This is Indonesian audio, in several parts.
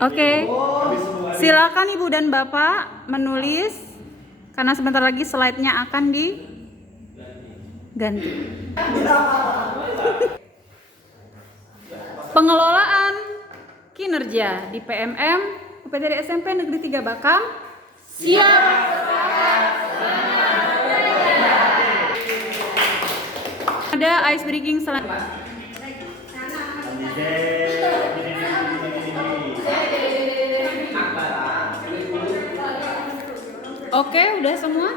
Oke, silakan Ibu dan Bapak menulis karena sebentar lagi slide-nya akan diganti. Pengelolaan kinerja di PMM UPTD SMP Negeri 3 Bakam siap. Ada ice breaking selanjutnya. Oke, udah semua?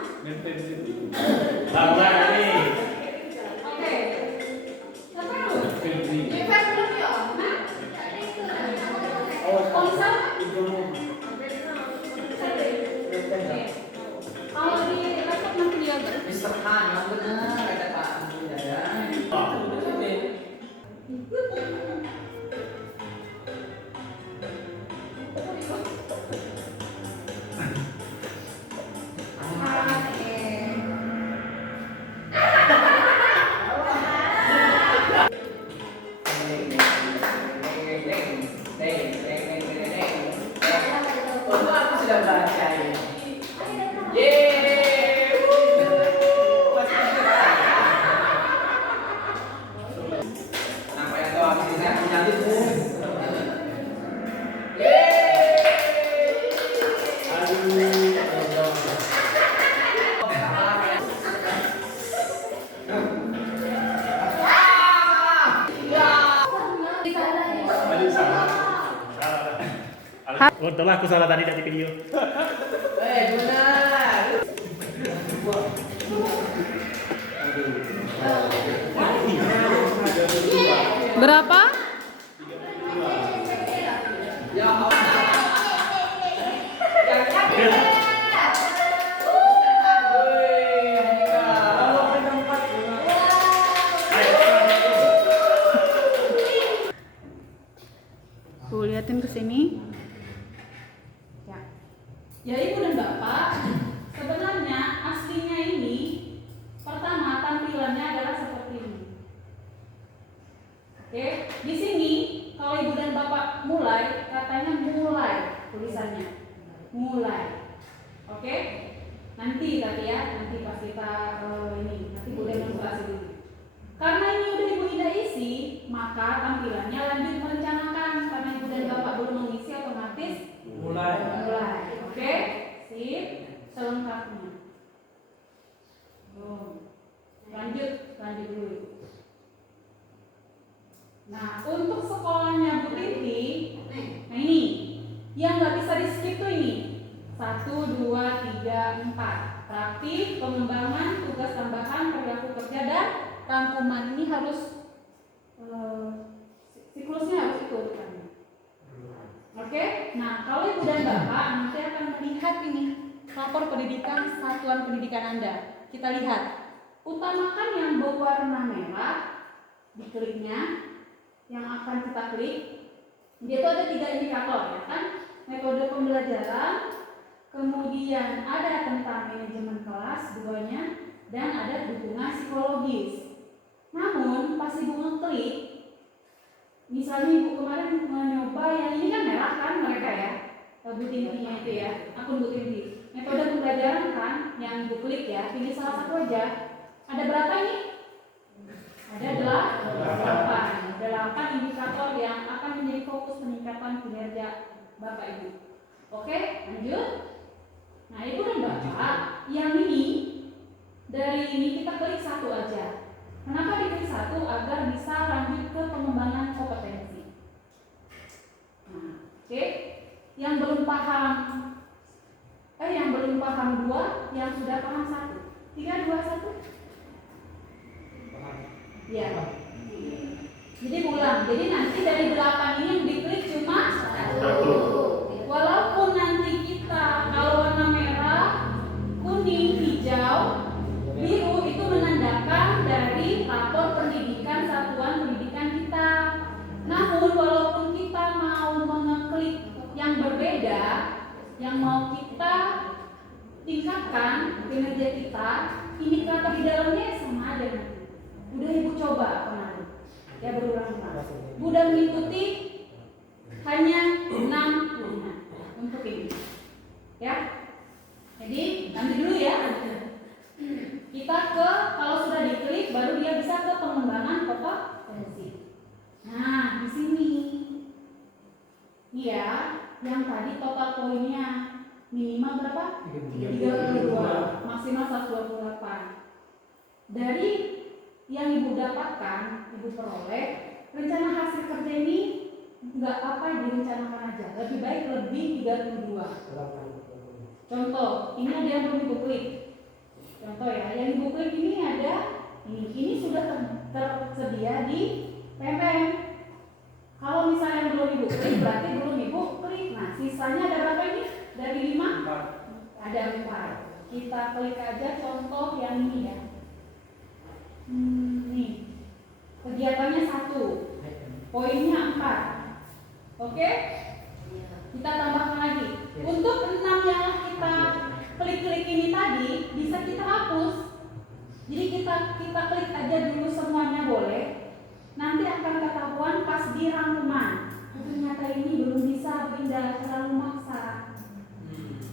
Kalau di laptop nanti dia Mister Han, benar ada Pak Untunglah aku salah tadi dari video. benar. Berapa? Tuh, liatin ke sini. Ya Ibu dan Bapak, sebenarnya aslinya ini pertama tampilannya adalah seperti ini. Oke, di sini kalau Ibu dan Bapak mulai, katanya mulai tulisannya, mulai. Oke, nanti tadi ya, nanti pas kita nanti Bu demonstrasi dulu. Karena ini udah Ibu tidak isi, maka tampilannya lanjut merencanakan. Karena Ibu dan Bapak belum mengisi, otomatis mulai. Oke, sip, selengkapnya. Lanjut dulu. Nah, untuk sekolahnya Bu Titi, nah ini yang nggak bisa di skip tuh ini 1, 2, 3, 4. Praktik, pengembangan, tugas tambahan, perilaku kerja dan rangkuman. Ini harus siklusnya harus itu urutannya. Oke, nah kalau Ibu dan Bapak nanti akan melihat ini rapor pendidikan satuan pendidikan Anda. Kita lihat, utamakan yang berwarna merah di kliknya, yang akan kita klik. Dia itu ada 3 indikator ya kan, metode pembelajaran, kemudian ada tentang manajemen kelas duanya, dan ada dukungan psikologis. Namun pas Ibu ngeklik, misalnya Ibu kemarin mencoba yang ini kan merah kan mereka ya, Bu Tintinya itu ya, akun Bu Tinti. Metode pembelajaran kan yang Ibu klik ya, pilih salah satu aja. Ada berapa ini? Ada 8 indikator yang akan menjadi fokus peningkatan kinerja Bapak Ibu. Oke, lanjut. Nah Ibu dan Bapak, yang ini dari ini kita klik satu aja. Kenapa diklik satu? Agar bisa lanjut ke pengembangan kompetensi. Nah, oke. Yang belum paham 2, yang sudah paham 1. 3, 2, 1. Ya. Jadi ulang. Jadi nanti dari 8 ini yang diklik cuma 1. Walaupun nanti kita kalau warna merah, kuning, hijau, biru itu menandakan dari rapor pendidikan satuan pendidikan kita. Namun walaupun kita mau mengeklik yang berbeda, yang mau kita tingkatkan kinerja kita, indikator di dalamnya sama aja nanti. Udah Ibu coba kemarin, ya berulang-ulang. Udah mengikuti hanya 6 Ya. Jadi nanti dulu ya. Kita ke, kalau sudah diklik baru dia bisa ke pengembangan kompetensi. Nah, di sini. Iya, yang tadi total poinnya minimal berapa? 32, maksimal 128. Dari yang ibu dapatkan, ibu peroleh, rencana hasil kerja ini nggak apa direncanakan aja. Lebih baik lebih 32. Contoh, ini ada yang belum ibu klik. Contoh ya, yang ibu klik ini ada, ini sudah tersedia di PMPM. Kalau misalnya belum ibu klik, berarti belum ibu klik. Nah, sisanya ada berapa ini? Dari 5? Ada 4. Kita klik aja contoh yang ini ya. Nih, kegiatannya 1, poinnya 4. Oke? Kita tambahkan lagi. Untuk 6 yang kita klik-klik ini tadi, bisa kita hapus. Jadi kita klik aja dulu semuanya boleh. Nanti akan ketahuan pas di rangkuman. Ternyata ini belum bisa pindah, terlalu maksa.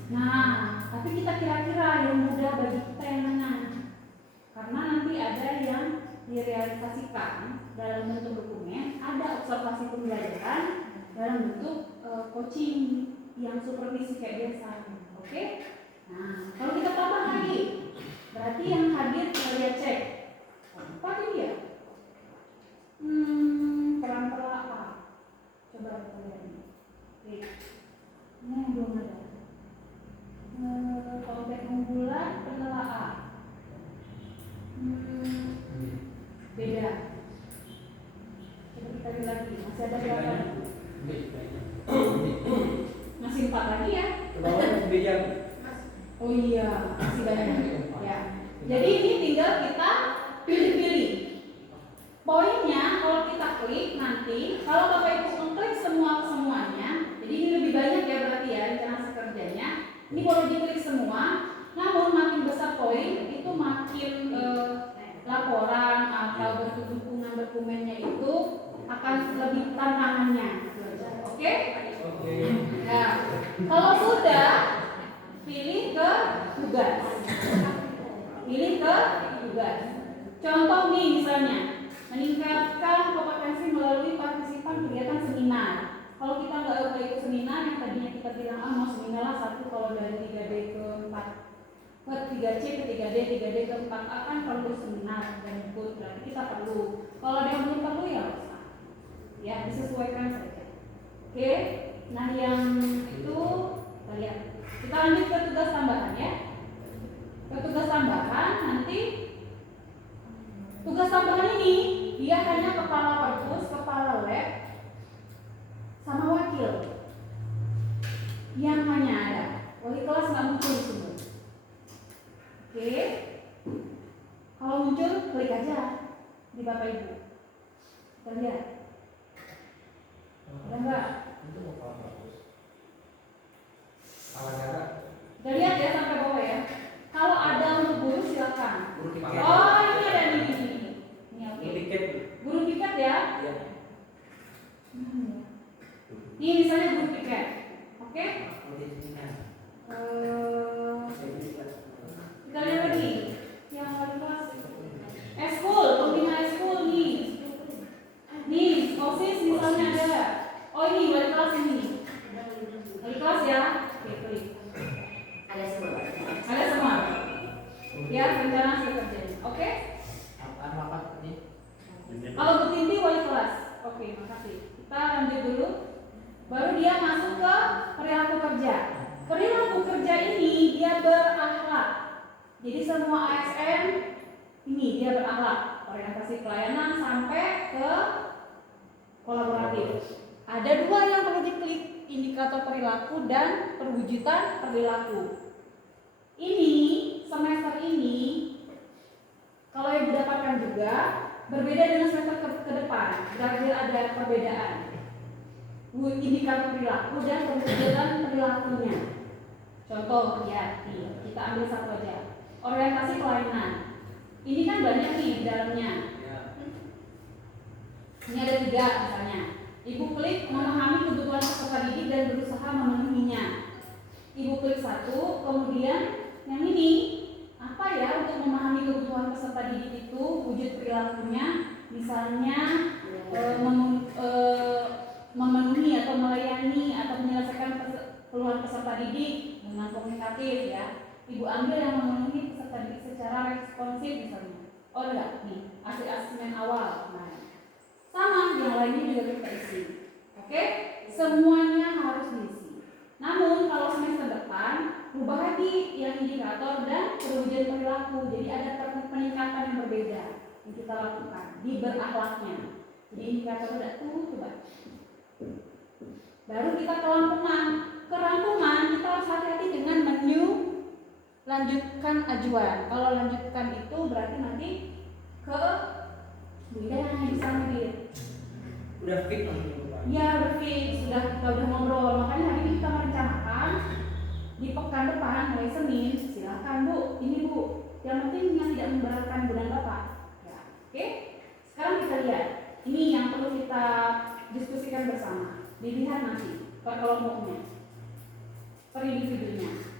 Nah, tapi kita kira-kira yang mudah bagi kita yang mana? Karena nanti ada yang direalisasikan dalam bentuk dokumen, ada observasi pembelajaran dalam bentuk coaching yang supervisi kayak biasa. Oke? Nah, kalau kita tambah lagi, berarti yang hadir kita cek. Apa ini ya? Peran-peran apa? Coba kita lihat ini. Oke. Ini yang belum ada. Konten unggulan penelaah. Beda. Coba kita lihat lagi. Masih ada berapa? Masih 4 lagi ya? Oh iya, masih banyak ya. Jadi ini tinggal kita pilih-pilih. Poinnya kalau kita klik nanti, kalau Bapak Ibu mengklik semuanya, jadi ini lebih banyak ya berarti ya rencana kerjanya. Ini boleh diklik semua. Namun makin besar poin itu makin laporan atau bentuk dukungan dokumennya itu akan lebih tantangannya. Oke? Nah, kalau sudah pilih ke tugas. Pilih ke tugas. Contoh nih misalnya, meningkatkan kompetensi melalui partisipan kegiatan seminar. Kalau kita nggak ikut seminar, yang tadinya kita bilang mau seminar lah 1, kalau dari 3D ke 4, ke 3C ke 3D, 3D ke 4A kan perlu seminar dan ikut, berarti kita perlu. Kalau ada yang belum perlu ya usah. Ya disesuaikan saja. Oke, nah yang itu kita lihat. Kita lanjut ke tugas tambahan ya. Ke tugas tambahan nanti. Tugas tambahan ini dia hanya kepala perpus, kepala lab, sama wakil. Yang hanya ada. Wali kelas nggak muncul di sini. Oke. Kalau muncul klik aja di Bapak Ibu. Kita lihat. Ada nggak? Kita lihat ya sampai bawah ya. Kalau ada untuk guru silakan. Oh ini ada nih. Ini oke. Guru piket ya. Ini misalnya guru piket. Oke? Kita lihat lagi. Yang wali kelas. Eskul, pembina eskul nih. Nih, OSIS misalnya ada. Oh ini wali kelas ini. Wali kelas ya. Oke, klik. Ada semua. Ya, rencana hasil kerja. Oke? Kalau Bu Tinti wali kelas. Oke, makasih. Kita lanjut dulu. Baru dia masuk ke perilaku kerja. Perilaku kerja ini dia berakhlak. Jadi semua ASN ini dia berakhlak. Orientasi pelayanan sampai ke kolaboratif. Ada 2 yang perlu diklik, indikator perilaku dan perwujudan perilaku. Ini semester ini kalau Ibu dapatkan juga berbeda dengan semester ke depan. Berarti ada perbedaan. Indikator perilaku dan perwujudan perilakunya. Contoh ya, kita ambil satu aja. Orientasi pelayanan. Ini kan banyak nih di dalamnya. Ini ada 3 misalnya. Ibu klik memahami kebutuhan peserta didik dan berusaha memenuhinya. Ibu klik 1, kemudian yang ini apa ya untuk memahami kebutuhan peserta didik itu, wujud perilakunya, misalnya memenuhi atau melayani atau menyelesaikan keluhan peserta didik dengan komunikatif ya. Ibu ambil yang memenuhi peserta didik secara responsif misalnya. Oh enggak, nih asesmen awal. Nah, sama yang lainnya juga kita isi. Oke, semuanya harus diisi. Namun kalau semester depan rubah lagi yang indikator dan perubahan perilaku. Jadi ada peningkatan yang berbeda yang kita lakukan di berakhlaknya. Jadi indikator udah coba. Baru kita ke rangkuman. Ke rangkuman kita harus hati-hati dengan menu lanjutkan ajuan. Kalau lanjutkan itu berarti nanti ke Bunda yang bisa ngedir. Udah fit kan? Ya udah fix, kita udah ngobrol. Makanya hari ini kita merencanakan di pekan depan mulai Senin. Silakan Bu, ini Bu. Yang penting yang tidak memberatkan Bu dan Bapak. Ya, oke? Sekarang kita lihat. Ini yang perlu kita diskusikan bersama. Dilihat nanti per kelompoknya, per individunya.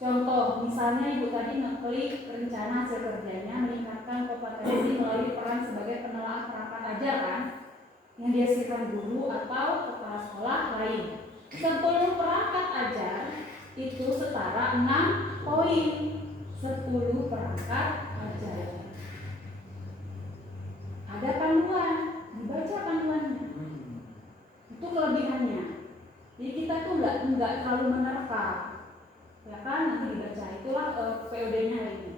Contoh, misalnya Ibu tadi ngeklik rencana hasil kerjanya meningkatkan kompetensi melalui peran sebagai penelaah perangkat ajar kan, yang dihasilkan guru atau kepala sekolah lain. 10 perangkat ajar itu setara 6 poin. 10 perangkat ajar. Ada panduan, dibaca panduannya. Itu kelebihannya. Jadi kita tuh nggak terlalu menerka. Ya kan, nanti dibaca. Itulah POD-nya hari ini.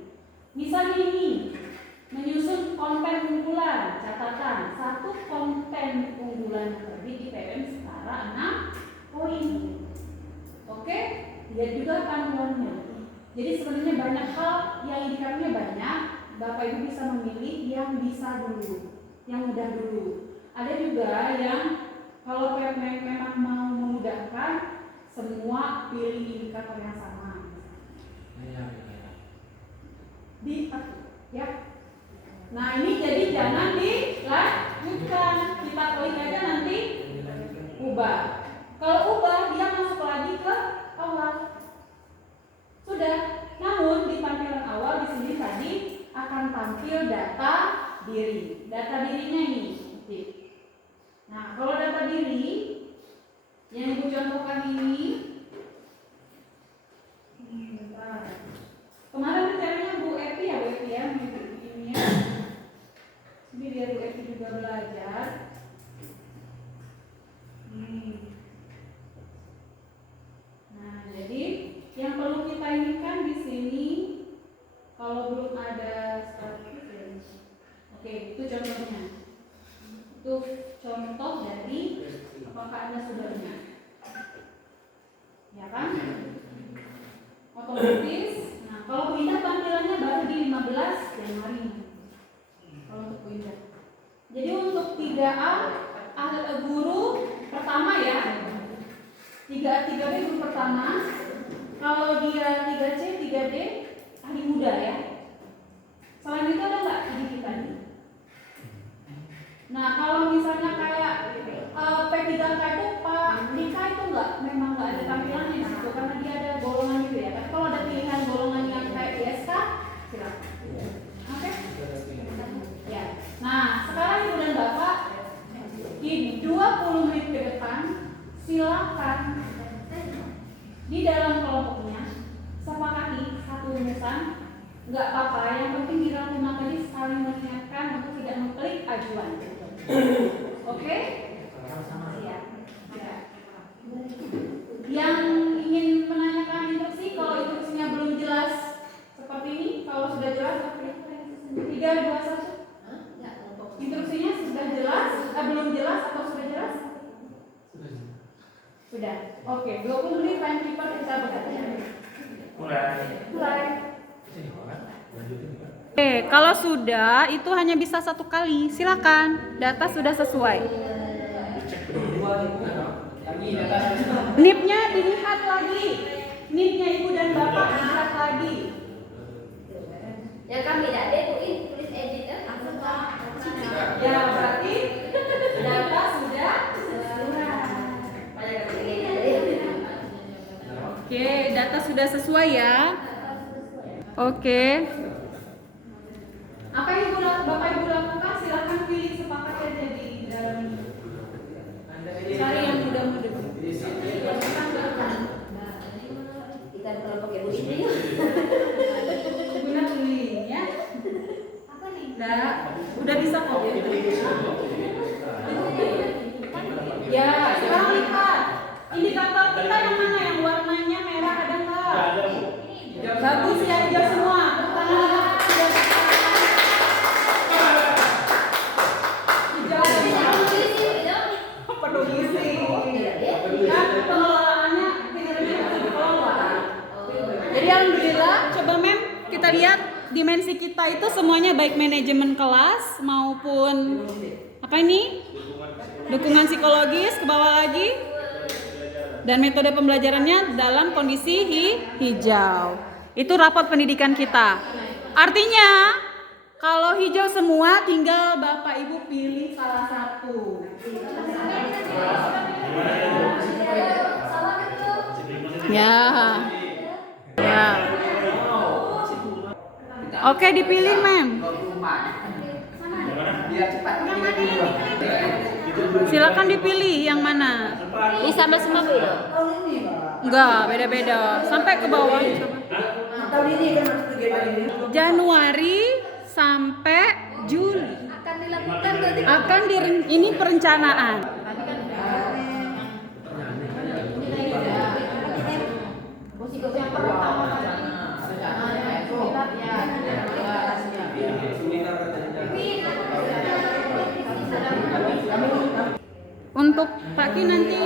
Misalnya ini menyusun konten unggulan, catatan 1 konten unggulan terbit di PM setara 6 poin. Oke, lihat juga panduannya. Jadi sebenarnya banyak hal yang indikatornya banyak. Bapak Ibu bisa memilih yang bisa dulu, yang mudah dulu. Ada juga yang kalau memang mau memudahkan, semua pilih indikator yang sama. Ya. Nah ini jadi jangan dilanjutkan, kita klik aja nanti ubah. Kalau ubah dia masuk lagi ke awal. Sudah. Namun di tampilan awal di sini tadi akan tampil data diri. Data dirinya ini. Nah kalau data diri yang Ibu contohkan ini, kemarin rencananya Bu Epi ya, ini ya. Ini biar Bu Epi juga belajar. Nah, jadi yang perlu kita inginkan di sini, kalau belum ada status, oke, itu contohnya. Itu contoh dari apakah Anda sudah ingat? Ya kan? Otomatis. Nah, kalau Bu Indah tampilannya baru di 15 Januari. Kalau untuk Bu Indah. Jadi untuk 3A guru pertama ya. 3B guru pertama. Kalau dia 3C, 3D ahli muda ya. Selain itu ada nggak didikan kita ini? Nah, kalau misalnya kayak P3K itu Pak Dika itu memang nggak ada tampilannya di situ karena dia ada golongan gitu ya. Tapi kalau ada pilihan golongan yang kayak ISK, silakan. Oke? Ya. Nah, sekarang Ibu dan Bapak di 20 menit ke depan silakan di dalam kelompoknya sepakati satu rumusan. Nggak apa-apa, yang penting di dalam rumah tadi saling mengingatkan untuk tidak mengklik ajuan. Oke? Ya. Yang ingin menanyakan instruksi, kalau instruksinya belum jelas seperti ini, kalau sudah jelas seperti ini. 3, 2, 1. Instruksinya sudah jelas, belum jelas atau sudah jelas? Sudah. Oke, 20 menit time keeper kita bekerja. Mulai. Oke, kalau sudah itu hanya bisa 1 kali. Silakan. Data sudah sesuai. NIP-nya dilihat lagi. NIP-nya Ibu dan Bapak dilihat lagi. Ya kami tidak ada tulis edit langsung Ya, berarti data sudah sesuai. Oke, data sudah sesuai ya. Oke. Apa yang Bapak Ibu lakukan? Silakan pilih sepakat aja di dalam. Cari yang mudah-mudah. Kita kalau pakai begini. Guna keliling ya. Apa nih? Udah bisa kok. Ya, sekarang lihat. Indikator kita yang mana? Yang warnanya merah ada nggak? Bagus ya, hijau semua. Tangan perlu diisi. Kan pengelolaannya dikelola. Jadi alhamdulillah, coba Mem kita lihat dimensi kita itu semuanya baik manajemen kelas maupun apa ini? Dukungan psikologis ke bawah lagi. Dan metode pembelajarannya dalam kondisi hijau. Itu rapot pendidikan kita. Artinya kalau hijau semua tinggal Bapak Ibu pilih salah satu. Ya. Ya. Oke, dipilih, Mem. Silakan dipilih yang mana. Ini sama semua beda. Enggak, beda-beda. Sampai ke bawah. Januari sampai Juli. Akan dilakukan berarti. Ini perencanaan. Untuk Pak Ki nanti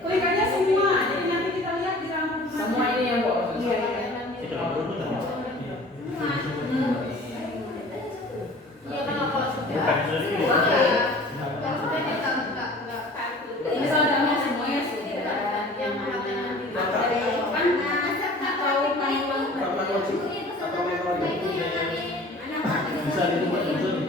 kelihatannya semua. Jadi nanti kita lihat di rangkum Semua ini yang kok. Iya. Misalnya semuanya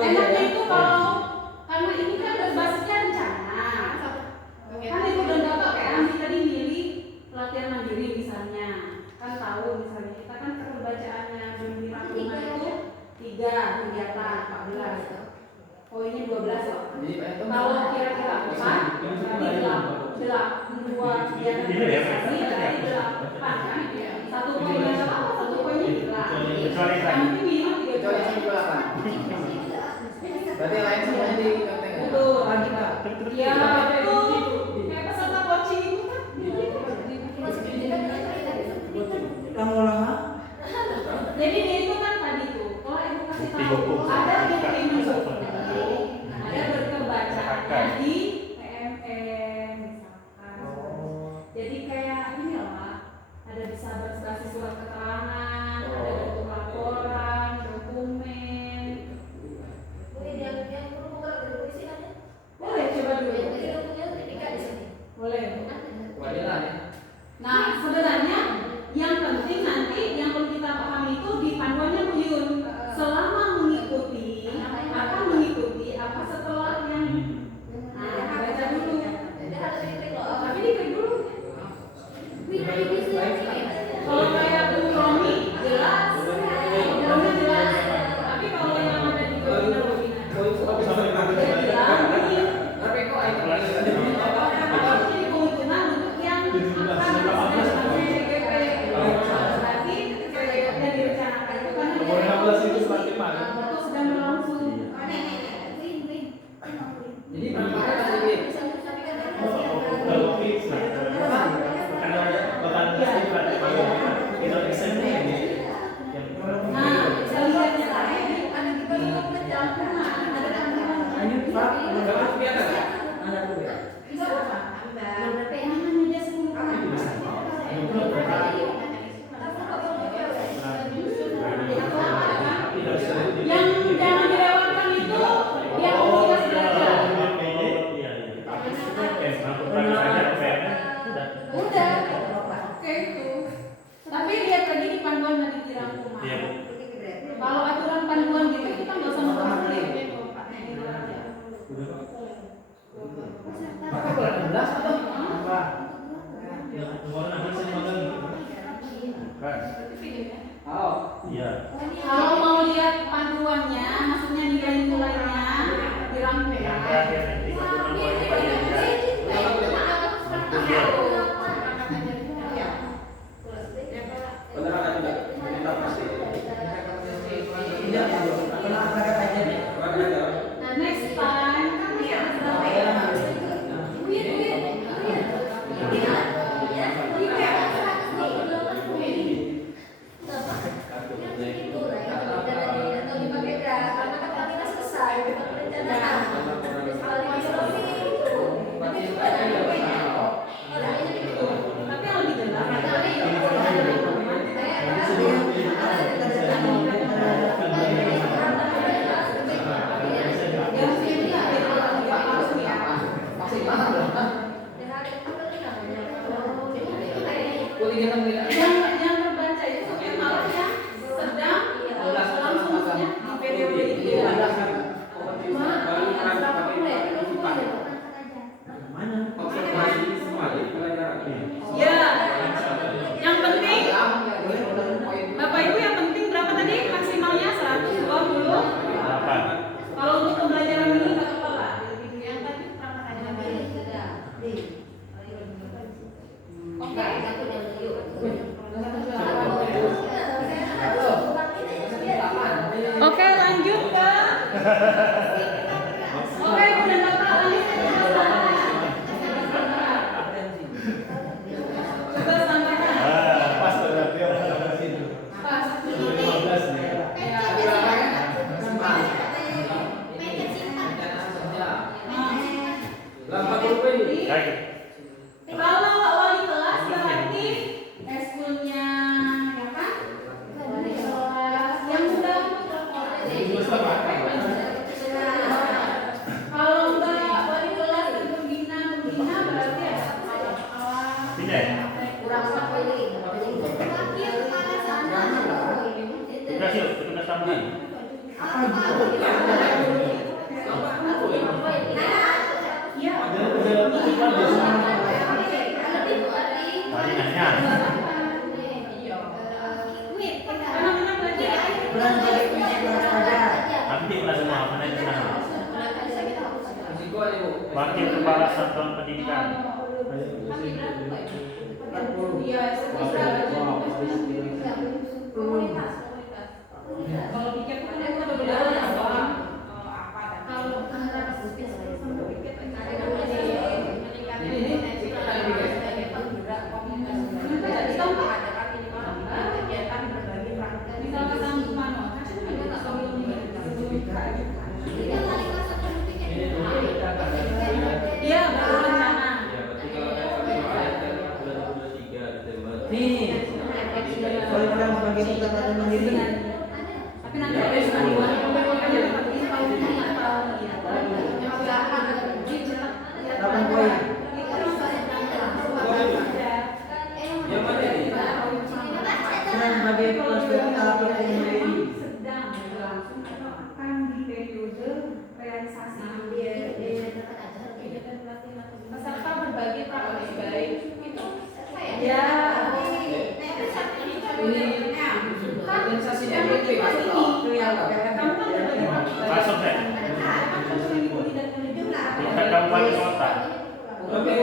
enaknya itu kalau karena ini kan berbasisnya rencana, kan itu dan Bapak kayak Andi tadi milih pelatihan mandiri misalnya, kan tahu misalnya kita kan perbacaannya di rangkuman itu 3 kegiatan 14, poinnya 12 loh. Kalau kira-kira 4, berarti 2 kegiatan organisasi berarti 8 kan? 1 poinnya berapa? 1 poinnya hilang. Yang penting minimal 3 kegiatan. Berarti yang lain semuanya di konten. Betul, ya betul. Kayak peserta coaching itu kan. Jadi dia itu kan tadi tuh, kalau ibu kasih tahu ada berkeinginan ada berkebacaannya di PMM misalkan. Jadi kayak ini lah, ada bisa berbasis surat keterangan, ada bentuk laporan, dokumen. Boleh coba dulu. Boleh. Nah sebenarnya yang penting nanti yang perlu kita pahami itu di panduannya Bu Yun. Selama mengikuti akan mengikuti apa setelah yang baca dulu. Tapi diklik dulu. Kalau kayak Bu Romi jelas, Romi jelas. Tapi kalau yang ada di webinar yang terbaca itu yang malah yang sedang langsung maksudnya di periode itu ya. Observasi semua di pelajaran. Ya, yang penting Bapak Ibu yang penting berapa tadi maksimalnya 120. Kalau untuk pembelajaran ini nggak apa-apa lah. Yang tadi berapa tadi? Oke. Oke, lanjut ke. Oke, Ibu dan Bapak lanjut ke pembahasan. Coba sampaikan. Pas berarti Pas. Kalau wali kelas berarti eskulnya ya kan? Wali kelas yang sudah kalau enggak wali kelas dan pembina berarti ada Tidak. Tugas yuk, tugas tambahan. Iya. Tadi nanya. Anak-anak belajar. Nanti lah semua mana yang sana. Risiko aja, Bu. Wakil Kepala Satuan Pendidikan. Iya, komunitas. Kalau pikir kan ada beberapa kalau antara sama pikir Iya, baru rencana. Nih, kalau kalian bagi tugas ada mandiri. Tapi nanti ada sandiwan. Delapan poin. Yang mana ini? Kalian bagi tugas kita apa yang mandiri? Sedang berlangsung atau akan di periode realisasi. Peserta berbagi praktek baik itu ya. Organisasi MPT masuk Masuk deh. Kita kabupaten kota. Oke.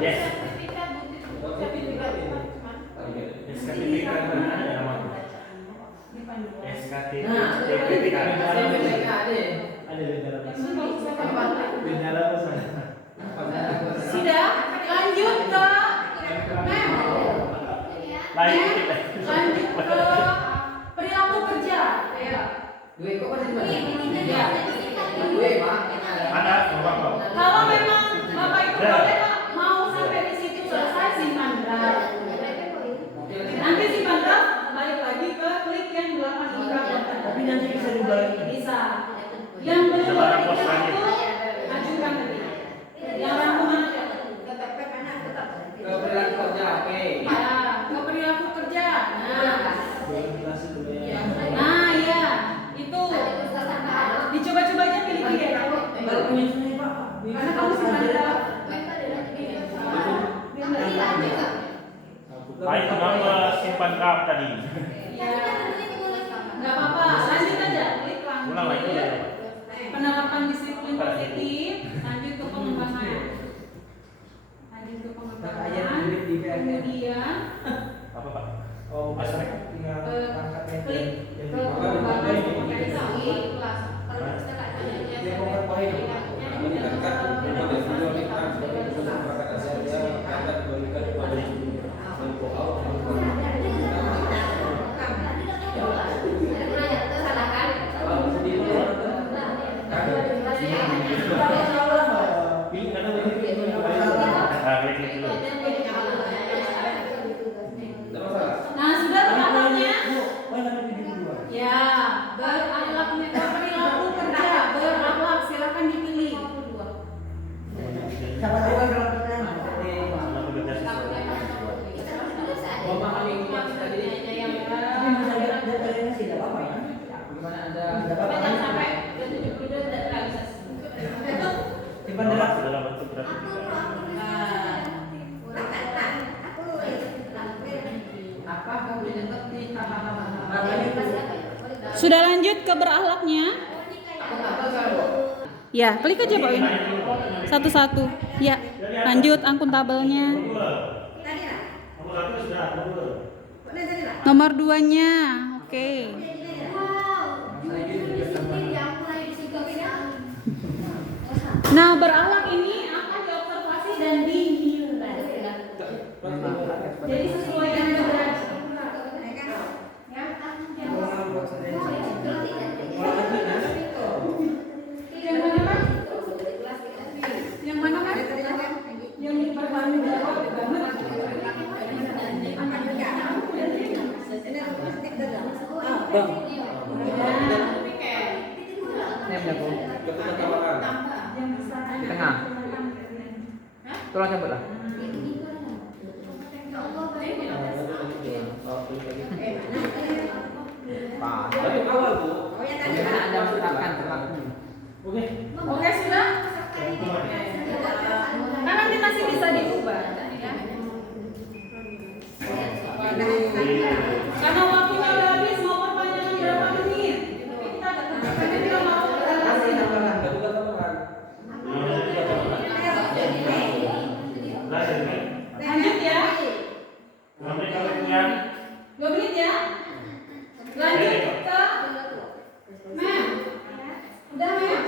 Yes. SKTPK ada nama. SKTPK. Sudah, lanjut ke Lanjut kita. lanjut ke perilaku kerja. Ya. Ada berapa? Kalau memang Bapak Ibu boleh Pak, mau sampai di situ selesai simpan draft. Nanti simpan draft, balik lagi ke klik yang 8 draft. Tapi nanti bisa dibalik. Bisa. Yang belum Coba rapor itu lagi. ajukan tadi. Yang rangkuman Ke perilaku kerja, oke. ya, ke perilaku kerja. Nah, iya, itu. Dicoba-coba aja pilih-pilih ya. Baru punya sendiri, Pak. Karena kamu simpan draft. Baik, kenapa simpan draft tadi? Ya, nggak apa-apa. Lanjut aja, klik langsung. Ulang lagi ya. Penerapan disiplin positif, lanjut ke pengembangan. Lanjut ke pengembangan. Kemudian Apa Pak? Oh, tinggal angkat klik ke pengembangan organisasi. Dia mau poin. memahami yang tadi. Tapi bisa lihat dari nasi tidak apa-apa ya. Gimana Anda dapat Jangan sampai ke 72 tidak realisasi. simpan derap. Dalam bentuk grafik. Apa kamu dapat di Sudah lanjut ke berakhlaknya? Ya, klik aja Pak Win. Satu-satu. Ya, lanjut akuntabelnya. Nomor satu sudah, nomor. Nomor 2-nya. Oke. Nah, berakhlak ini akan diobservasi dan dinilai. Jadi sesuai yang belajar. Yang mana Mas? Yang mana Mas? Yang diperbarui banget. Bang. Nem dah, Bu. Di tengah. Tolong cabut lah. Dari awal Bu. Bagaimana Anda menetapkan terlaku? Oke. Oke, sudah? Kan nanti masih bisa diubah. Karena waktunya udah habis, mau perpanjangan berapa menit? Kita ada perpanjangan juga mau. Lanjut ya. Nanti kalau punya 2 menit ya. Lanjut ke Mem. Udah Mem?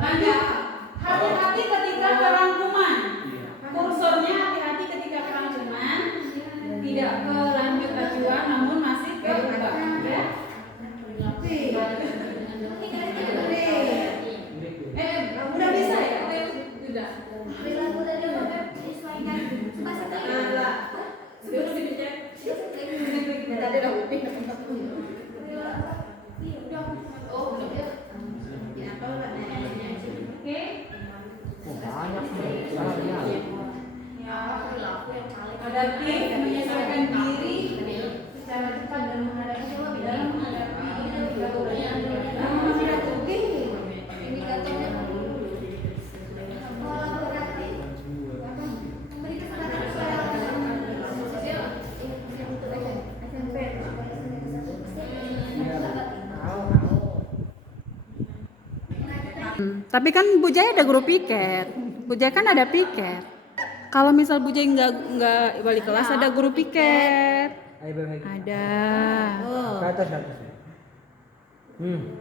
Lanjut. Hati-hati ketika kerangkuman. Kursornya hati-hati ketika kerangkuman. Tidak ke lanjut acuan, namun masih ke ubah. Ya. Udah bisa ya? Sudah. Sebelum dicek. Oke. Banyak Ada tips menyesuaikan diri secara cepat dan menghadapi dalam menghadapi Tapi kan Bu Jaya ada guru piket. Bu Jaya kan ada piket. Kalau misal Bu Jaya nggak wali kelas ada guru piket. Ada. Ke atas, ke atas.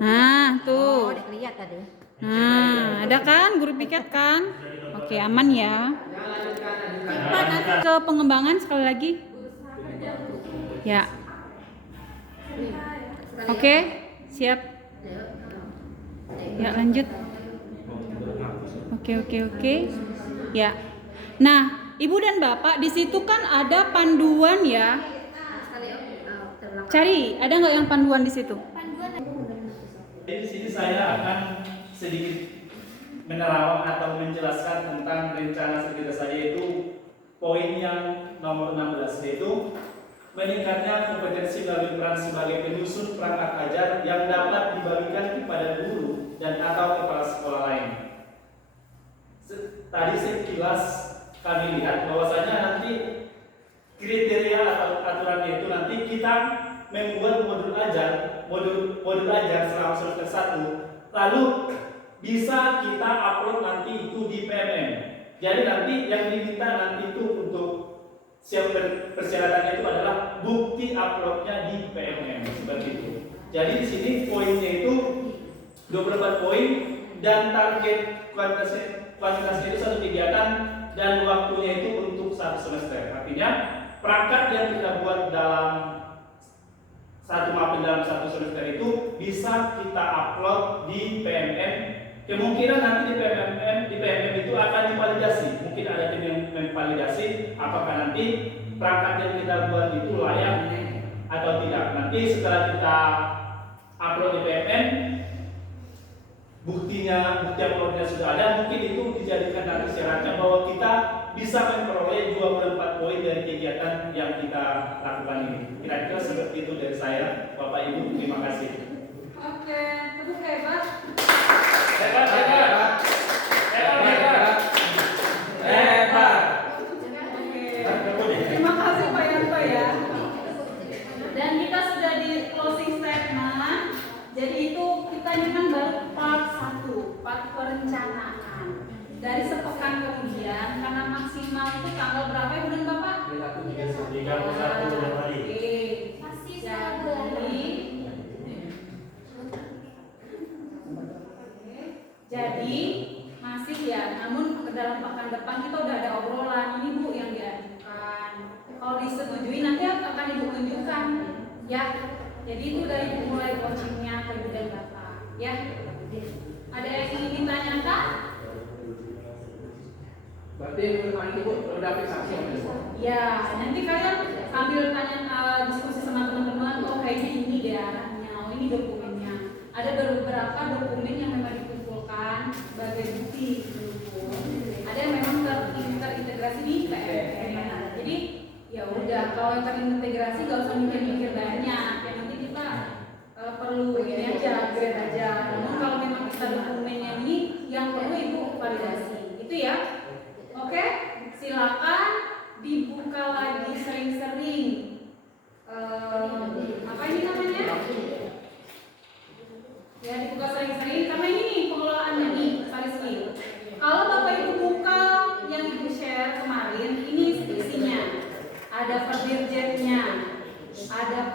Nah, tuh. Lihat tadi. Nah, ada kan guru piket kan? Oke, aman ya. Nanti ke pengembangan sekali lagi. Ya. Oke, siap. Ya, lanjut. Oke. Ya. Nah, Ibu dan Bapak di situ kan ada panduan ya. Cari, ada nggak yang panduan di situ? Jadi di sini saya akan sedikit menerawang atau menjelaskan tentang rencana studi saya, yaitu poin yang nomor 16, yaitu meningkatnya kompetensi melalui peran sebagai penyusun perangkat ajar yang dapat dibagikan kepada guru dan atau kepala sekolah lain. Tadi sekilas kami lihat bahwasanya nanti kriteria atau aturannya itu nanti kita membuat modul ajar selama semester 1, lalu bisa kita upload nanti itu di PMM. Jadi nanti yang diminta nanti itu untuk siap persyaratannya itu adalah bukti uploadnya di PMM seperti itu. Jadi di sini poinnya itu 24 poin dan target kuantitasnya itu 1 kegiatan dan waktunya itu untuk 1 semester. Artinya perangkat yang kita buat dalam 1 semester itu bisa kita upload di PMM. Kemungkinan nanti di PMM itu akan divalidasi. Mungkin ada tim yang memvalidasi apakah nanti perangkat yang kita buat itu layak atau tidak. Nanti setelah kita upload di PMM, bukti uploadnya sudah ada, mungkin itu dijadikan nanti syaratnya bahwa kita bisa memperoleh 24 poin dari kegiatan kegiatan yang kita lakukan ini. Kira-kira seperti itu dari saya, Bapak Ibu. Terima kasih. Oke, tepuk hebat. Hebat, hebat. Hebat, hebat. Hebat. Oke. Terima kasih Pak Yanto ya. Dan kita sudah di closing statement. Jadi itu kita ini kan baru part 1, part perencanaan. Dari sepekan kemudian, karena maksimal itu tanggal berapa ya bulan Bapak? 31 Januari. Oke. Masih setengah bulan. Jadi masih ya, namun ke dalam pekan depan kita udah ada obrolan ini Bu yang diajukan. Kalau disetujui nanti akan Ibu tunjukkan ya. Jadi itu dari mulai coachingnya ke Ibu dan Bapak ya. Ada yang ingin ditanyakan? Berarti menurut Ibu udah saksi Ya, nanti kalian sambil tanya diskusi sama teman-teman, oh kayaknya ini deh arahnya, oh ini dokumennya. Ada beberapa dokumen yang memang dikumpulkan sebagai bukti pendukung. Ada yang memang terintegrasi di PRN. Jadi ya udah, kalau yang terintegrasi gak usah mikir-mikir banyak. Ya nanti kita perlu ini aja, grade aja. Namun kalau memang kita dokumennya ini yang perlu Ibu validasi, itu ya. Oke, silakan dibuka lagi sering-sering. Apa ini namanya? Ya dibuka sering-sering karena ini pengelolaannya nih, Rizky. Kalau Bapak Ibu buka yang Ibu share kemarin, ini isinya. Ada perdirjetnya, ada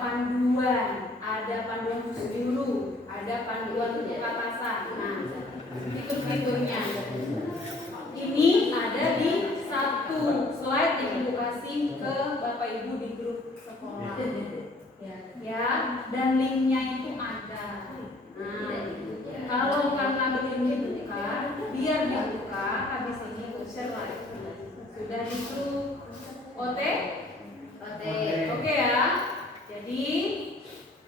panduan khusus guru, ada panduan untuk atasan. Nah, fitur-fiturnya. Ini ada di satu slide yang Ibu kasih ke Bapak Ibu di grup sekolah. Ya, dan linknya itu ada. Nah, kalau karena belum dibuka, biar dibuka habis ini share lagi. Sudah itu OT? Oke ya. Jadi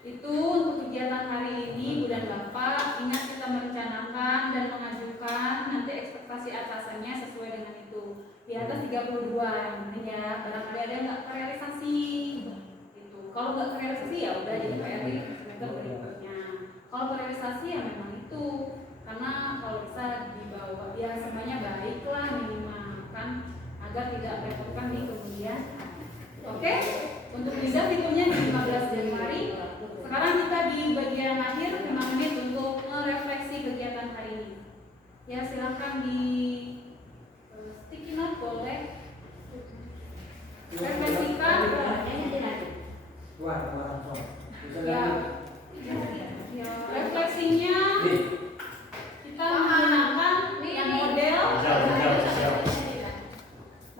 itu untuk kegiatan hari ini Bu dan Bapak. Ingat kita merencanakan dan mengajukan nanti ekspektasi atasannya sesuai dengan itu. Di atas 32 yang penting ya. Barangkali ada yang nggak terrealisasi. Gitu. Kalau nggak terrealisasi ya udah jadi PR di semester berikutnya. Kalau terrealisasi ya memang itu. Karena kalau bisa dibawa ya semuanya baiklah minimal kan agar tidak repotkan di kemudian. Oke? Untuk bisa fiturnya di 15 Januari. Sekarang kita di bagian akhir 5 menit untuk merefleksi kegiatan hari ini. Ya silakan di sticky note boleh. Refleksikan. Ya. Ya, refleksinya kita menggunakan yang model.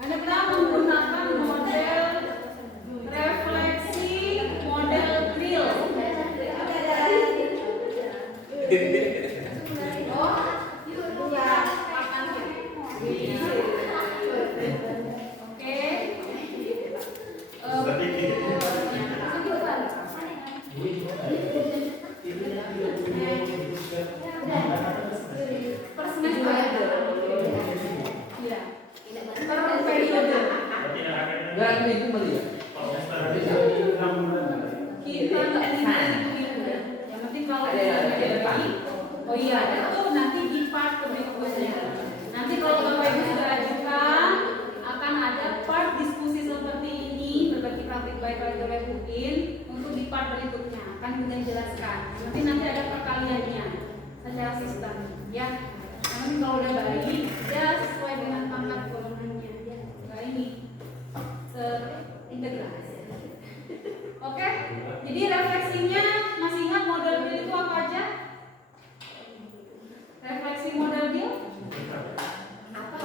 Kita menggunakan model refleksi model drill. Oh iya, itu nanti di part berikutnya. Nanti kalau Bapak Ibu sudah ajukan, akan ada part diskusi seperti ini, berbagi praktik baik oleh UIN untuk di part berikutnya. Akan kita jelaskan. Nanti ada perkaliannya secara sistem, ya. Nanti kalau udah baik, ya sesuai dengan pangkat golongannya. Nah ini terintegrasi. Oke, jadi refleksinya masih ingat model drill itu apa aja? Refleksi model drill? Apa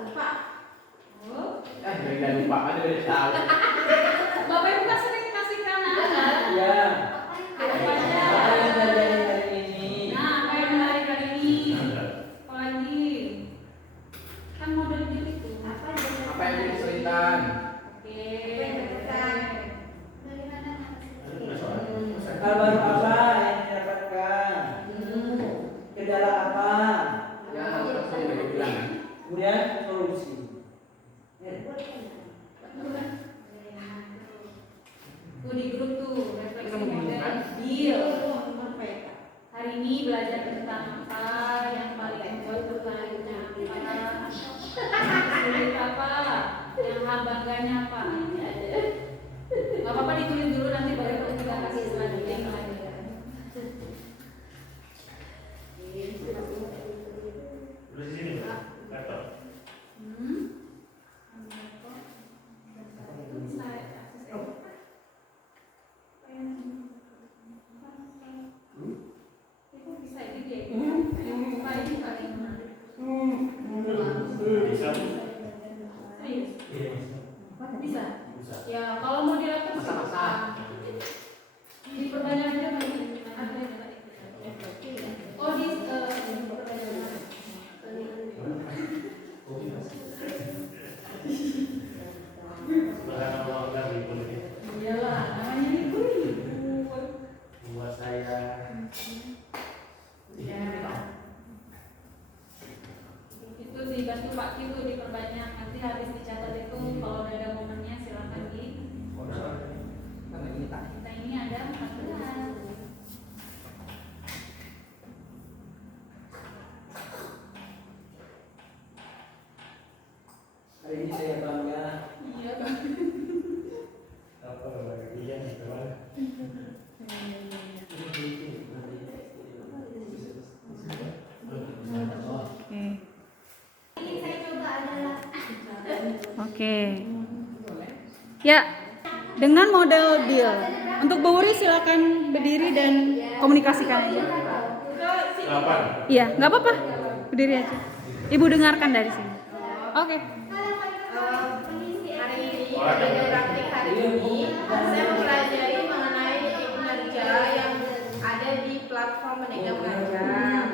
lupa? Oh. Dari lupa ada dari tahu. Bapak Ibu kan sering kasihkan anak. Ya. Apa aja? Dari ini. Nah, apa yang menarik hari ini? Apa lagi? Kan model drill itu. Apa yang jadi kesulitan? Oke. Ya, kalau mau di laptop Masa-masa. diperbanyak aja Bang. Oh, diperbanyak. Iyalah, namanya libur. Buat saya. Ya. Itu dibantu Pak Kitu diperbanyak. Nanti habis dicatat itu kalau udah ada momennya silakan di. Kita ini ada 14. Hari ini saya bangga. Iya Bang. Apa lagi yang kemarin? Ini saya coba adalah Oke. Ya, dengan model deal. Untuk Bu Wuri silakan berdiri dan komunikasikan aja. 8. Iya, nggak apa-apa. Berdiri aja. Ibu dengarkan dari sini. Oke. Hari ini pada praktik hari ini saya mempelajari mengenai kinerja yang ada di platform Merdeka Mengajar.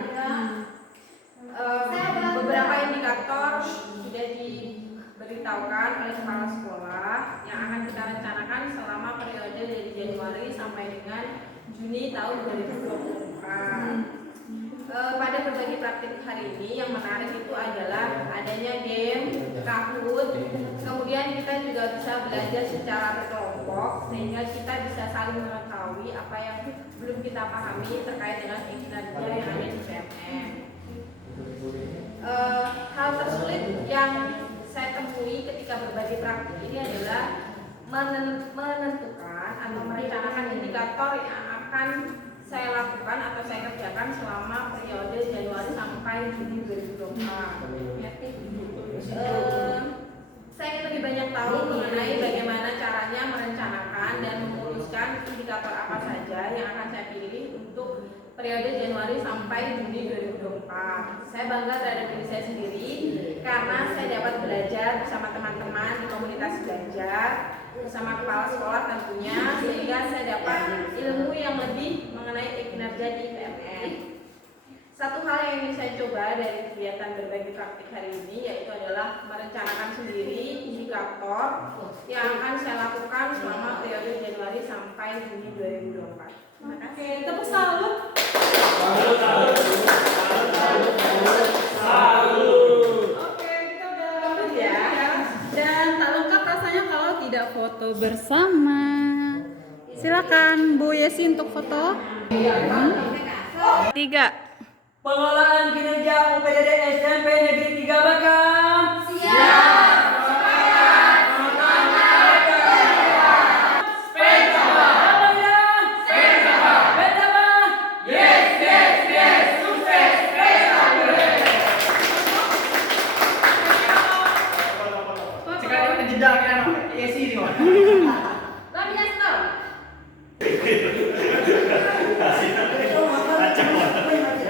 Beberapa indikator sudah diberitahukan oleh kepala sekolah yang akan kita rencanakan selama periode dari Januari sampai dengan Juni tahun 2024. Pada berbagi praktik hari ini yang menarik itu adalah adanya game, Kahoot, kemudian kita juga bisa belajar secara berkelompok sehingga kita bisa saling mengetahui apa yang belum kita pahami terkait dengan kinerja yang ada di PMM. Hal tersulit yang saya temui ketika berbagi praktik ini adalah menentukan atau merencanakan indikator yang akan saya lakukan atau saya kerjakan selama periode Januari sampai Juni 2024. Saya ingin lebih banyak tahu mengenai bagaimana caranya merencanakan dan memuluskan indikator apa saja yang akan saya pilih untuk periode Januari sampai Juni 2024. Saya bangga terhadap diri saya sendiri karena saya dapat belajar bersama teman-teman di komunitas belajar bersama kepala sekolah tentunya, sehingga saya dapat ilmu yang lebih mengenai kinerja di PMM. Satu hal yang ingin saya coba dari kegiatan berbagi praktik hari ini yaitu adalah merencanakan sendiri indikator yang akan saya lakukan selama periode Januari sampai Juni 2024. Terima kasih. Oke, tepuk salut. Oke, kita udah lengkap ya. Dan tak lengkap rasanya kalau tidak foto bersama. Silakan Bu Yesi untuk foto. 3. Pengelolaan kinerja UPDD SMP Negeri 3 Bakam. Sekarang udah jeda kan? Iya sih ini. Luar biasa.